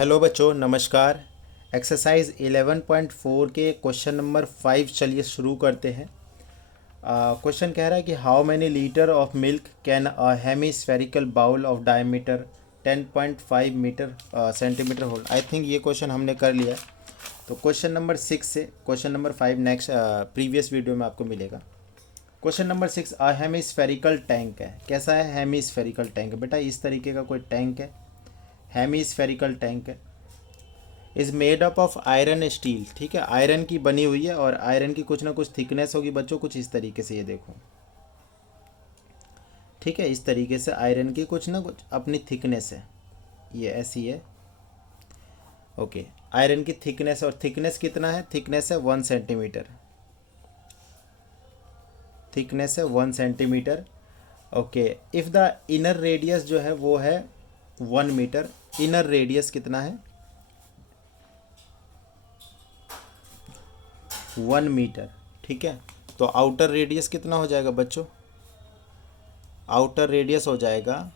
Hello बच्चों, नमस्कार। Exercise 11.4 के क्वेश्चन नंबर 5 चलिए शुरू करते हैं। क्वेश्चन कह रहा है कि how many litre of milk can a hemispherical bowl of diameter 10.5 metre centimetre hold. I think ये क्वेश्चन हमने कर लिया है। तो क्वेश्चन नंबर 6 से question number 5 next previous video में आपको मिलेगा। Question number 6, a hemispherical tank है। कैसा है हेमी स्फेरिकल टैंक? बेटा इस तरीके का कोई टैंक है, हेमी स्फेरिकल टैंक है। Is made up of iron steel, ठीक है, आयरन की बनी हुई है और आयरन की कुछ ना कुछ थिकनेस होगी बच्चों, कुछ इस तरीके से, ये देखो, ठीक है, इस तरीके से आयरन की कुछ ना कुछ अपनी थिकनेस है, ये ऐसी है। ओके, आयरन की थिकनेस, और थिकनेस कितना है? थिकनेस है 1 सेंटीमीटर, थिकनेस है 1 centimetre. Okay, if the inner radius जो है वो है 1 मीटर। इनर रेडियस कितना है? 1 मीटर, ठीक है। तो आउटर रेडियस कितना हो जाएगा बच्चों? आउटर रेडियस हो जाएगा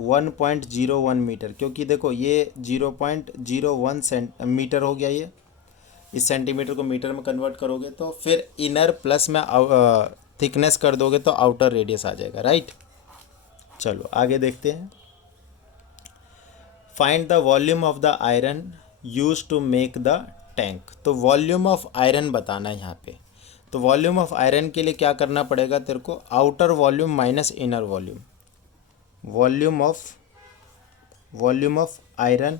1.01 मीटर, क्योंकि देखो ये 0.01 मीटर हो गया। ये इस सेंटीमीटर को मीटर में कन्वर्ट करोगे तो फिर इनर प्लस में थिकनेस कर दोगे तो आउटर रेडियस आ जाएगा, राइट। चलो आगे देखते हैं। Find the volume of the iron used to make the tank. तो वॉल्यूम ऑफ आयरन बताना है यहाँ पे। तो वॉल्यूम ऑफ आयरन के लिए क्या करना पड़ेगा तेरे को? Outer volume minus inner volume. Volume of iron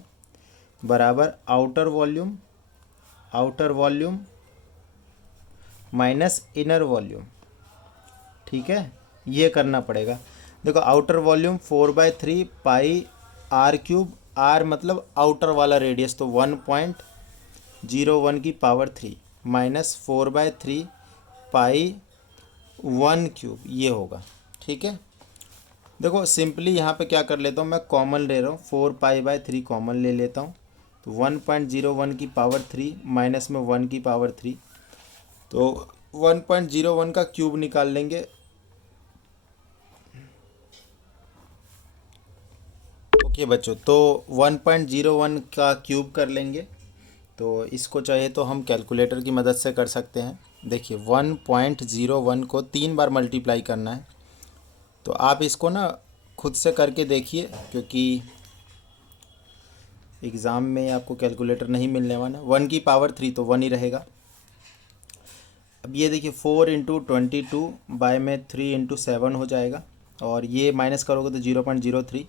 बराबर outer volume minus inner volume, ठीक है, ये करना पड़ेगा। देखो outer volume 4/3 pi r cube, r मतलब आउटर वाला रेडियस, तो 1.01 की पावर 3 माइनस 4/3 पाई 1 क्यूब, ये होगा, ठीक है। देखो सिंपली यहाँ पे क्या कर लेता हूँ, मैं कॉमन ले रहा हूँ, 4π/3 कॉमन ले लेता हूँ, तो 1.01 की पावर 3 माइनस में 1 की पावर 3, तो 1.01 का क्यूब निकाल लेंगे। ओके बच्चों, तो 1.01 का क्यूब कर लेंगे। तो इसको चाहे तो हम कैलकुलेटर की मदद से कर सकते हैं। देखिए 1.01 को 3 बार मल्टीप्लाई करना है, तो आप इसको ना खुद से करके देखिए, क्योंकि एग्ज़ाम में आपको कैलकुलेटर नहीं मिलने वाला। 1 की पावर 3 तो 1 ही रहेगा। अब ये देखिए 4 × 22 बाय में 3 × 7 हो जाएगा, और ये माइनस करोगे तो 0.03,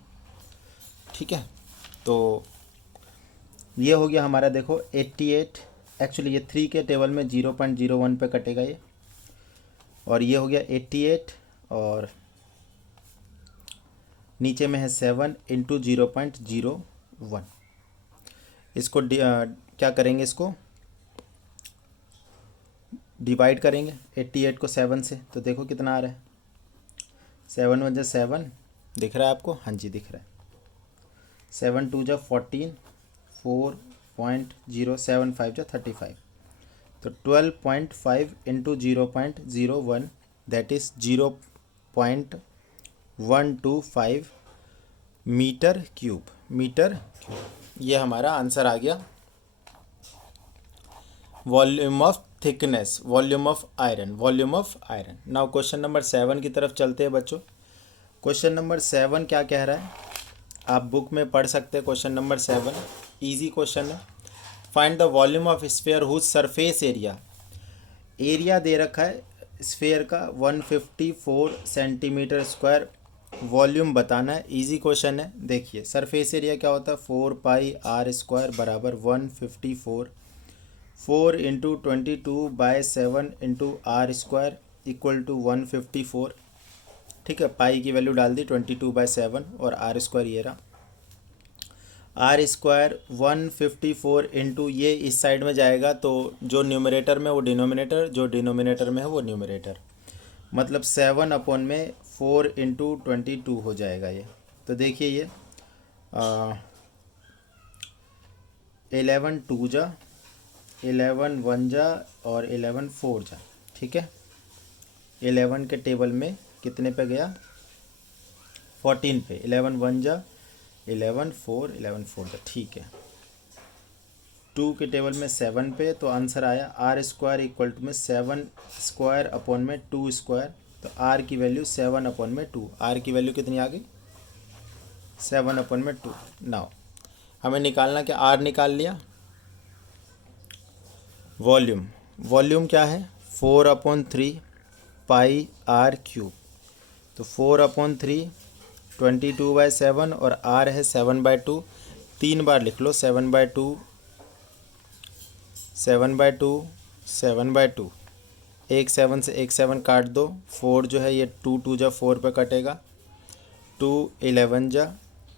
ठीक है। तो ये हो गया हमारा, देखो 88। एक्चुअली ये 3 के टेबल में 0.01 पे कटेगा ये, और ये हो गया 88, और नीचे में है 7 × 0.01। इसको क्या करेंगे, इसको डिवाइड करेंगे 88 को 7 से, तो देखो कितना आ रहा है। 7 × 7 दिख रहा है आपको? हाँ जी दिख रहा है। 7 × 2 = 14, 4.075 = 35, तो 12.5 × 0.01 दैट इज़ 0.125 मीटर क्यूब। ये हमारा आंसर आ गया। Volume of thickness, volume of iron. Now question number 7 की तरफ चलते हैं बच्चों। क्वेश्चन नंबर 7 क्या कह रहा है, आप बुक में पढ़ सकते हैं। क्वेश्चन नंबर 7 इजी क्वेश्चन है। Find the volume of sphere whose surface area दे रखा है स्फीयर का 154 सेंटीमीटर स्क्वायर, वॉल्यूम बताना है। इजी क्वेश्चन है। देखिए सरफेस एरिया क्या होता है, 4πr² बराबर 154, 4 × 22/7 × r² इक्वल टू 154, ठीक है। पाई की वैल्यू डाल दी 22/7, और r² ये रहा। r² 154 इंटू, ये इस साइड में जाएगा तो जो न्यूमरेटर में वो डिनोमिनेटर, जो डिनोमिनेटर में है वो न्यूमरेटर, मतलब 7 में 4 × 22 हो जाएगा ये। तो देखिए ये 11 2 जा, 11 1 जा, और 11 4 जा, ठीक है। 11 के टेबल में कितने पे गया? 14 पे। 11 1 जा, 11 4 11 4 ठीक है। 2 के टेबल में 7 पे, तो आंसर आया आर स्क्वायर इक्वल टू में 7 स्क्वायर अपॉन में 2 स्क्वायर। तो आर की वैल्यू 7 अपॉन में 2, आर की वैल्यू कितनी आ गई 7 अपॉन में 2। नाउ हमें निकालना क्या, आर निकाल लिया। वॉल्यूम, वॉल्यूम क्या है 4 अपॉन 3 पाई आर क्यूब। तो 4 अपॉन 3 22/7 और आर है 7/2, 3 बार लिख लो 7/2 7/2 7/2। एक 7 से एक 7 काट दो, 4 जो है ये 2 2 जा 4 पे कटेगा, 2 11 जा,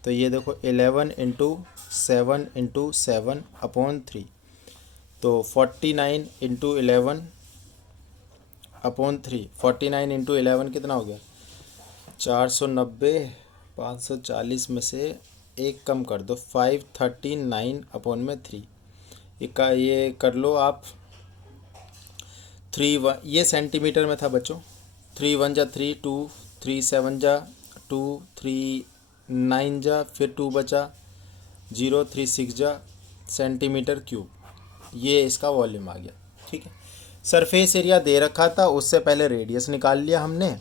तो ये देखो 11 इंटू 7 इंटू 7 अपॉन 3, तो 49 इंटू 11 अपॉन 3। 49 इंटू 11 कितना हो गया 490। 540 में से एक कम कर दो, 539 अपॉन में 3। ये कर लो आप 3 ये सेंटीमीटर में था बच्चों। 3 1 जा 3 2, 3 7 जा 2, 3 9 जा, फिर 2 बचा 0, 3 6 जा सेंटीमीटर क्यूब। ये इसका वॉल्यूम आ गया। ठीक है, सरफेस एरिया दे रखा था, उससे पहले रेडियस निकाल लिया हमने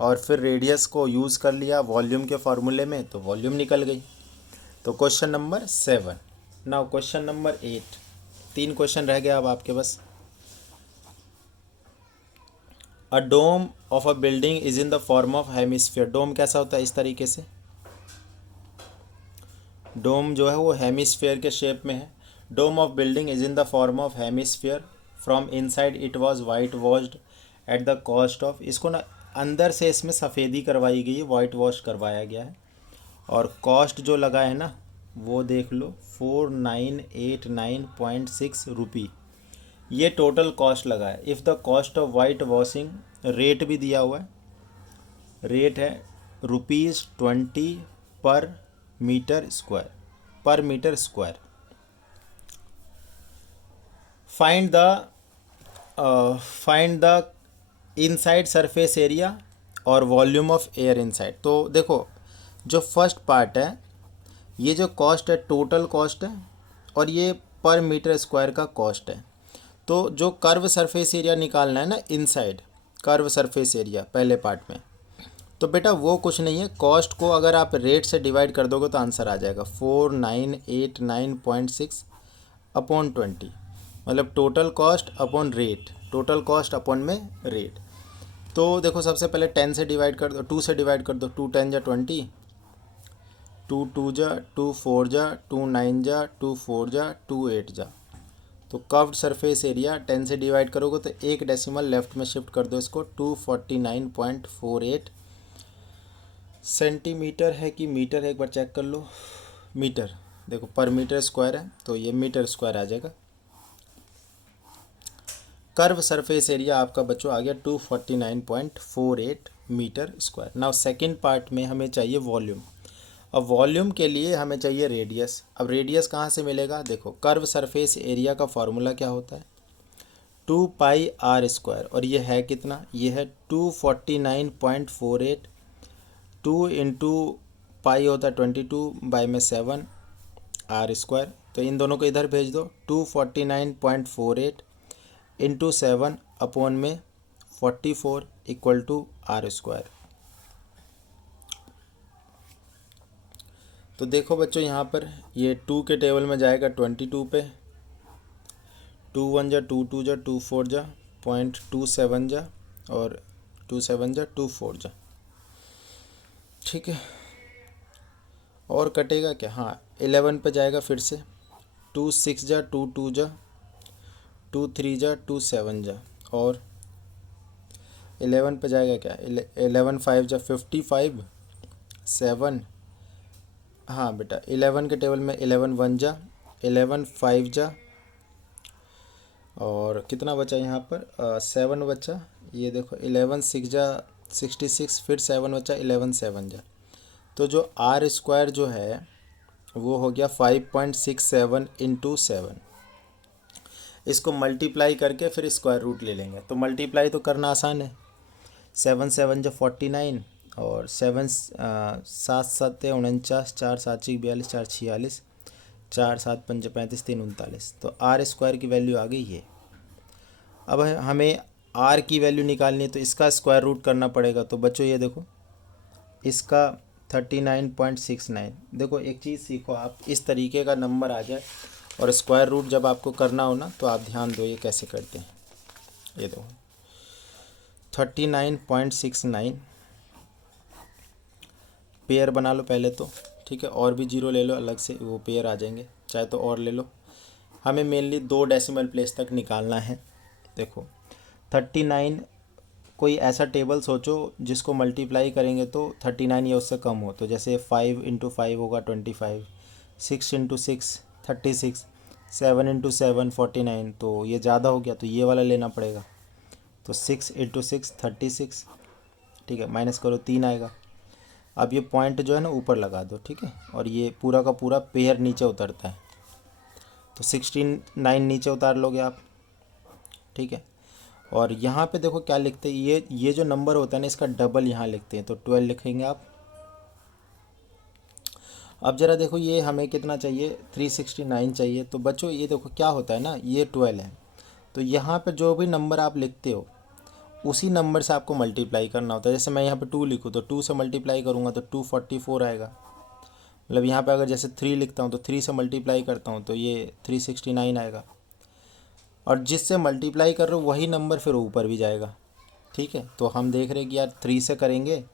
और फिर रेडियस को यूज़ कर लिया वॉल्यूम के फार्मूले में, तो वॉल्यूम निकल गई। तो question number 7। Now question number 8। 3 question रह गया अब आपके बस। A dome of a building is in the form of hemisphere. Dome कैसा होता है, इस तरीके से डोम जो है वो हेमिस्फीयर के शेप में है। Dome of building is in the form of hemisphere, from inside it was white washed at the cost of. इसको ना अंदर से इसमें सफ़ेदी करवाई गई है, वाइट वॉश करवाया गया है, और कॉस्ट जो लगा है ना वो देख लो 4989.6 रुपी। ये टोटल कॉस्ट लगा है। If the cost of white washing, rate भी दिया हुआ है, रेट है ₹20 per metre square, per metre square. Find the inside surface area और वॉल्यूम ऑफ एयर इनसाइड। तो देखो जो फर्स्ट पार्ट है, ये जो कॉस्ट है टोटल कॉस्ट है, और ये पर मीटर स्क्वायर का कॉस्ट है। तो जो कर्व सरफेस एरिया निकालना है ना, इनसाइड कर्व सरफेस एरिया पहले पार्ट में, तो बेटा वो कुछ नहीं है, कॉस्ट को अगर आप रेट से डिवाइड कर दोगे तो आंसर आ जाएगा 4989.6 अपॉन 20, मतलब total cost upon rate, total cost upon में रेट। तो देखो सबसे पहले 10 से डिवाइड कर दो, 2 से डिवाइड कर दो, 2 10 जा 20, 2 2 जा 2 4 जा 2 9 जा 2 4 जा 2 8 जा। तो कर्व्ड सरफेस एरिया 10 से डिवाइड करोगे तो एक डेसिमल लेफ्ट में शिफ्ट कर दो इसको, 249.48 सेंटीमीटर है कि मीटर है, एक बार चेक कर लो। मीटर, देखो पर मीटर स्क्वायर है तो ये मीटर स्क्वायर आ जाएगा। कर्व सरफेस एरिया आपका बच्चों आ गया 249.48 metre square. Now second part में हमें चाहिए वॉल्यूम। अब वॉल्यूम के लिए हमें चाहिए रेडियस। अब रेडियस कहाँ से मिलेगा, देखो कर्व सरफेस एरिया का फॉर्मूला क्या होता है 2 पाई आर स्क्वायर, और ये है कितना, ये है 249.48, 2 इंटू पाई होता है 22/7 आर स्क्वायर। तो इन दोनों को इधर भेज दो, 249.48 इंटू 7 अपॉन में 44 इक्वल टू आर स्क्वायर। तो देखो बच्चों यहाँ पर ये 2 के टेबल में जाएगा 22 पे, 2 1 जा 2 2 जा 2 4 जा 0.27 जा, और 2 7 जा 2 4 जा। ठीक है, और कटेगा क्या, हाँ 11 पे जाएगा फिर से, 2 6 जा 2 2 जा 2 3 जा 2 7 जा, और 11 पे जाएगा क्या 11 5 जा 55 7। हाँ बेटा 11 के टेबल में 11 1 जा 11 5 जा, और कितना बचा यहाँ पर 7 बचा। ये देखो 11 6 जा 66, फिर 7 बचा 11 7 जा। तो जो आर स्क्वायर जो है वो हो गया 5.67 इंटू 7। इसको मल्टीप्लाई करके फिर स्क्वायर रूट ले लेंगे। तो मल्टीप्लाई तो करना आसान है, 7 7 जा 49, और 7 7 7 49, 4 7 42, 4 46, 4 7 5 35, 3 39। तो आर स्क्वायर की वैल्यू आ गई है। अब हमें आर की वैल्यू निकालनी है तो इसका स्क्वायर रूट करना पड़ेगा। तो बच्चों ये देखो इसका 39.69। देखो एक चीज़ सीखो आप, इस तरीके का नंबर आ जाए और स्क्वायर रूट जब आपको करना हो ना तो आप ध्यान दो ये कैसे करते हैं। ये देखो 39.69 पेयर बना लो पहले तो, ठीक है, और भी जीरो ले लो अलग से, वो पेयर आ जाएंगे, चाहे तो और ले लो। हमें मेनली 2 डेसिमल प्लेस तक निकालना है। देखो 39, कोई ऐसा टेबल सोचो जिसको मल्टीप्लाई करेंगे तो 39 या उससे कम हो। तो जैसे 5 इंटू 5 होगा 25, 6 इंटू 6 36, 7 इंटू 7 49। तो ये ज़्यादा हो गया तो ये वाला लेना पड़ेगा। तो 6 इंटू 6 36, ठीक है, माइनस करो 3 आएगा। अब ये पॉइंट जो है ना ऊपर लगा दो, ठीक है, और ये पूरा का पूरा पेयर नीचे उतरता है तो 69 नीचे उतार लोगे आप, ठीक है। और यहाँ पे देखो क्या लिखते हैं, ये जो नंबर होता है ना इसका डबल यहाँ लिखते हैं तो 12 लिखेंगे आप। अब ज़रा देखो ये हमें कितना चाहिए, 369 चाहिए। तो बच्चों ये देखो क्या होता है ना, ये 12 है तो यहाँ पे जो भी नंबर आप लिखते हो उसी नंबर से आपको मल्टीप्लाई करना होता है। जैसे मैं यहाँ पे 2 लिखूँ तो 2 से मल्टीप्लाई करूँगा तो 244 आएगा। मतलब यहाँ पे अगर जैसे 3 लिखता हूँ तो 3 से मल्टीप्लाई करता हूँ तो ये 369 आएगा। और जिससे मल्टीप्लाई कर रहे हो वही नंबर फिर ऊपर भी जाएगा, ठीक है। तो हम देख रहे हैं कि यार 3 से करेंगे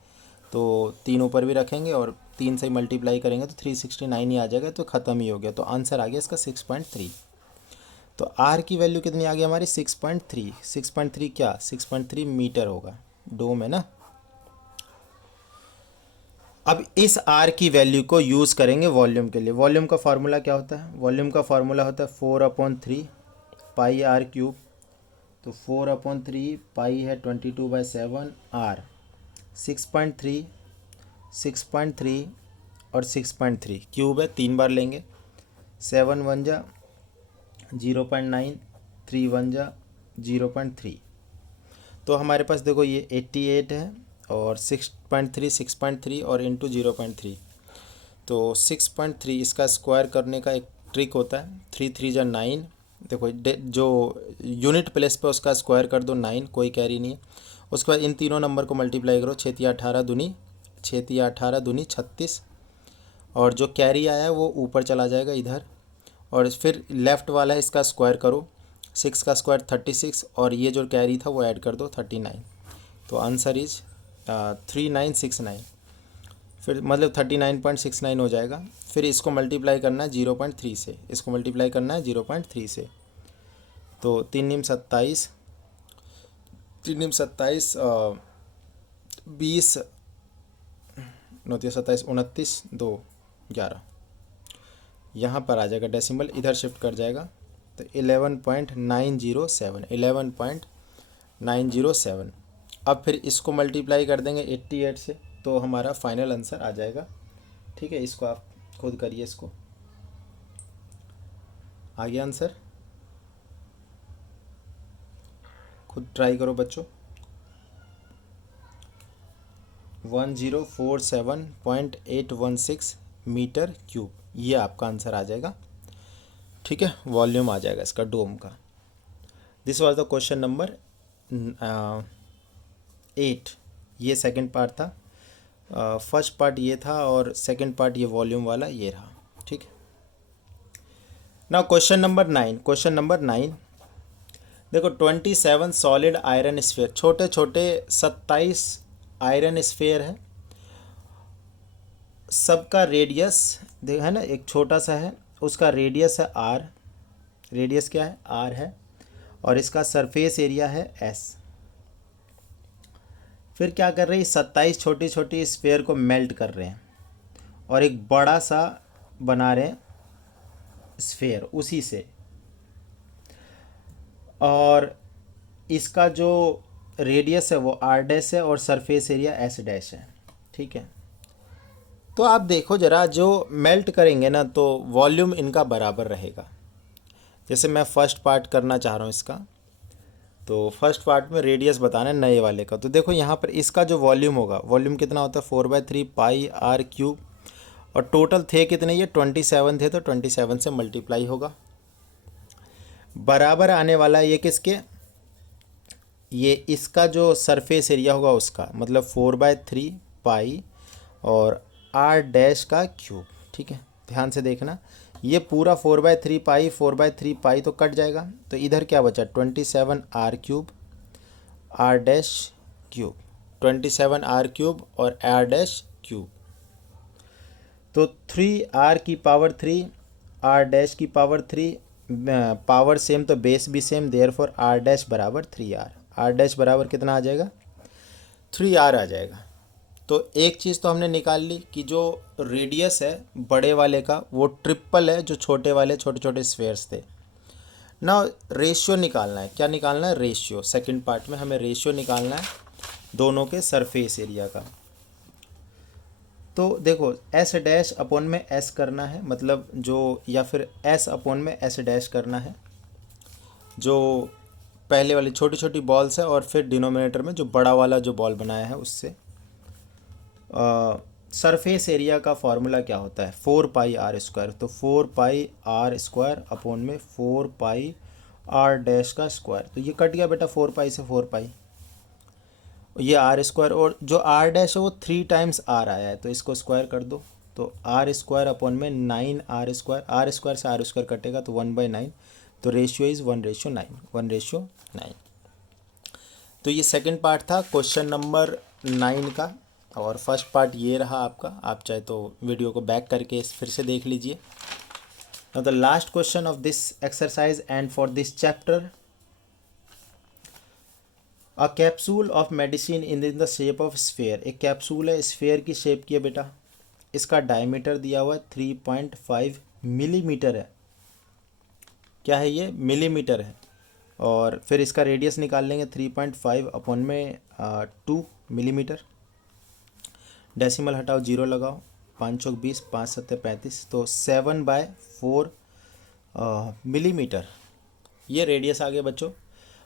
तो 3 ऊपर भी रखेंगे और 3 से मल्टीप्लाई करेंगे तो 369 ही आ जाएगा। तो ख़त्म ही हो गया। तो आंसर आ गया इसका 6.3। तो आर की वैल्यू कितनी आ गई हमारी 6.3। 6.3 क्या, 6.3 मीटर होगा, डोम है ना। अब इस आर की वैल्यू को यूज़ करेंगे वॉल्यूम के लिए। वॉल्यूम का फार्मूला क्या होता है, वॉल्यूम का फार्मूला होता है 4/3 पाई आर क्यूब। तो 4/3 पाई है 22/7 आर। 6.3, 6.3 और 6.3 क्यूब है, 3 बार लेंगे। 7 1 जा 0.9, 3 1 जा 0.3। तो हमारे पास देखो ये 88 है और 6.3 6.3 और इंटू 0.3। तो 6.3 इसका स्क्वायर करने का एक ट्रिक होता है, 3 3 जा 9। देखो जो यूनिट प्लेस पे उसका स्क्वायर कर दो 9, कोई कैरी नहीं है। उसके बाद इन तीनों नंबर को मल्टीप्लाई करो, 6 3 18 दूनी 6 3 18 दूनी 36। और जो कैरी आया है वो ऊपर चला जाएगा इधर। और फिर लेफ़्ट वाला है इसका स्क्वायर करो, 6 का स्क्वायर 36 और ये जो कैरी था वो ऐड कर दो 39। तो आंसर इज 3969। फिर मतलब 39.69 हो जाएगा। फिर इसको मल्टीप्लाई करना है 0.3 से, इसको मल्टीप्लाई करना है 0.3 से। तो 3 निम 27, 3 निम 27, 20 9 27 29 2 11। यहाँ पर आ जाएगा डेसिमल, इधर शिफ्ट कर जाएगा तो 11.907, 11.907। अब फिर इसको मल्टीप्लाई कर देंगे 88 से तो हमारा फाइनल आंसर आ जाएगा, ठीक है। इसको आप खुद करिए, इसको आ गया आंसर, खुद ट्राई करो बच्चों। 1047.816 मीटर क्यूब, ये आपका आंसर आ जाएगा, ठीक है। वॉल्यूम आ जाएगा इसका डोम का। This was the question number 8। ये सेकंड पार्ट था, फर्स्ट पार्ट ये था और सेकंड पार्ट ये वॉल्यूम वाला ये रहा, ठीक है। Now question number 9। Question number 9 देखो 27 सॉलिड आयरन स्फीयर, छोटे छोटे 27 आयरन स्फीयर है। सबका रेडियस देखा है ना, एक छोटा सा है, उसका रेडियस है आर, रेडियस क्या है आर है, और इसका सरफेस एरिया है एस। फिर क्या कर रहे हैं, 27 छोटी छोटी स्फीयर को मेल्ट कर रहे हैं और एक बड़ा सा बना रहे हैं स्फीयर उसी से। और इसका जो रेडियस है वो आर डैश है और सरफेस एरिया एस डैश है, ठीक है। तो आप देखो ज़रा, जो मेल्ट करेंगे ना तो वॉल्यूम इनका बराबर रहेगा। जैसे मैं फर्स्ट पार्ट करना चाह रहा हूँ इसका, तो फर्स्ट पार्ट में रेडियस बताना है नए वाले का। तो देखो यहाँ पर इसका जो वॉल्यूम होगा, वॉल्यूम कितना होता है 4/3 पाई आर क्यूब, और टोटल थे कितने, ये 27 थे, तो 27 से मल्टीप्लाई होगा। बराबर आने वाला ये किसके, ये इसका जो सरफेस एरिया होगा उसका, मतलब 4/3 पाई और आर डैश का क्यूब। ठीक है, ध्यान से देखना, ये पूरा 4/3 पाई 4/3 पाई तो कट जाएगा, तो इधर क्या बचा 27 r cube r dash cube, 27 r cube और आर डैश क्यूब। तो 3r³ आर डैश की पावर 3, पावर सेम तो बेस भी सेम, देयरफॉर आर डैश बराबर 3r। आर डैश बराबर कितना आ जाएगा 3r आ जाएगा। तो एक चीज़ तो हमने निकाल ली कि जो रेडियस है बड़े वाले का वो ट्रिपल है जो छोटे वाले छोटे छोटे स्फेयर्स थे। ना रेशियो निकालना है, क्या निकालना है रेशियो, सेकंड पार्ट में हमें रेशियो निकालना है दोनों के सरफेस एरिया का। तो देखो एस डैश अपॉन में एस करना है, मतलब जो, या फिर एस अपॉन में एस डैश करना है, जो पहले वाली छोटी छोटी बॉल्स है, और फिर डिनोमिनेटर में जो बड़ा वाला जो बॉल बनाया है उससे। सरफेस एरिया का फॉर्मूला क्या होता है 4πr², तो 4πr² अपॉन में 4πr डैश का स्क्वायर, तो ये कट गया बेटा 4π से 4π, ये r², और जो r डैश है वो 3 टाइम्स r आया है, तो इसको स्क्वायर कर दो, तो r² अपॉन में 9r², r² से r² कटेगा तो 1/9, तो रेशियो इज़ 1:9, 1:9। तो ये सेकंड पार्ट था क्वेश्चन नंबर 9 का, और फर्स्ट पार्ट ये रहा आपका। आप चाहे तो वीडियो को बैक करके फिर से देख लीजिए। Now the last question of this exercise and for this chapter, a capsule of medicine in the shape of sphere, एक कैप्सूल है स्फेयर की शेप की है बेटा, इसका डायमीटर दिया हुआ है 3.5 मिलीमीटर है, क्या है ये मिलीमीटर है, और फिर इसका रेडियस निकाल लेंगे 3.5 अपॉन में 2 मिलीमीटर, डेसिमल हटाओ जीरो लगाओ, 5 चौक 20 5 सत्ते 35, तो 7/4 मिलीमीटर ये रेडियस आ गया बच्चों।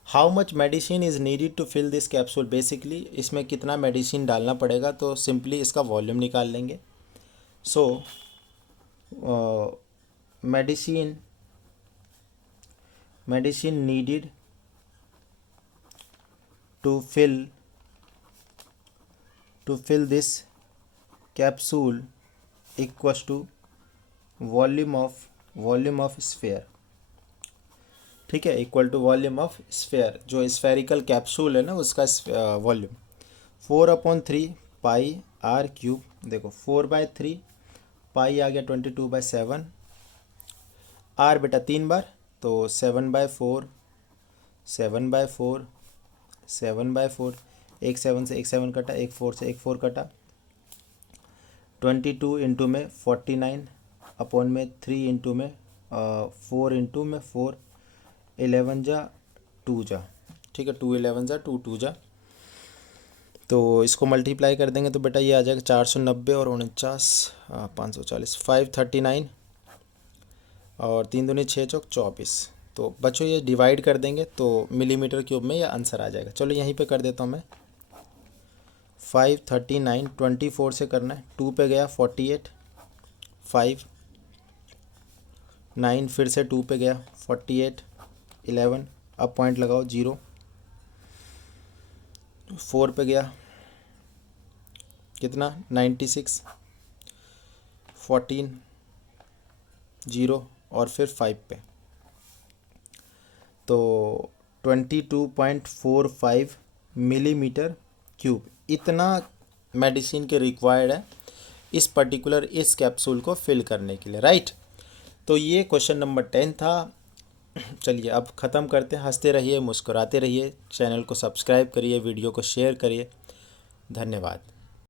How much medicine is needed to fill this capsule, basically इसमें कितना मेडिसिन डालना पड़ेगा, तो सिंपली इसका वॉल्यूम निकाल लेंगे। So medicine needed to fill this capsule equals to volume of sphere. ठीक है, equal to volume of sphere, जो स्फेरिकल कैप्सूल है ना उसका वॉल्यूम 4/3 पाई आर क्यूब, देखो 4/3 पाई आ गया 22/7, आर बेटा 3 बार, तो 7/4 7/4 7/4, एक 7 से एक 7 कटा, एक 4 से एक 4 कटा, 22 इंटू में 49 अपॉन में 3 इंटू में 4 इंटू में 4, 11 जा 2 जा, ठीक है 2 11 जा 2 2 जा, तो इसको मल्टीप्लाई कर देंगे तो बेटा ये आ जाएगा 490 और 49 540 539, और 3 दूनी 6 चौक 24। तो बच्चों ये डिवाइड कर देंगे तो मिलीमीटर क्यूब में ये आंसर आ जाएगा। चलो यहीं पे कर देता हूँ मैं, 539 24 से करना है, 2 पे गया 48, 5 9 फिर से 2 पे गया 48, 11 अब पॉइंट लगाओ 0, 4 पे गया कितना 96, 14 0 और फिर 5 पे, तो 22.45 मिलीमीटर क्यूब इतना मेडिसिन के रिक्वायर्ड है इस पर्टिकुलर इस कैप्सूल को फिल करने के लिए, राइट। तो ये क्वेश्चन नंबर 10 था। चलिए अब ख़त्म करते हैं। हंसते रहिए, मुस्कुराते रहिए, चैनल को सब्सक्राइब करिए, वीडियो को शेयर करिए। धन्यवाद।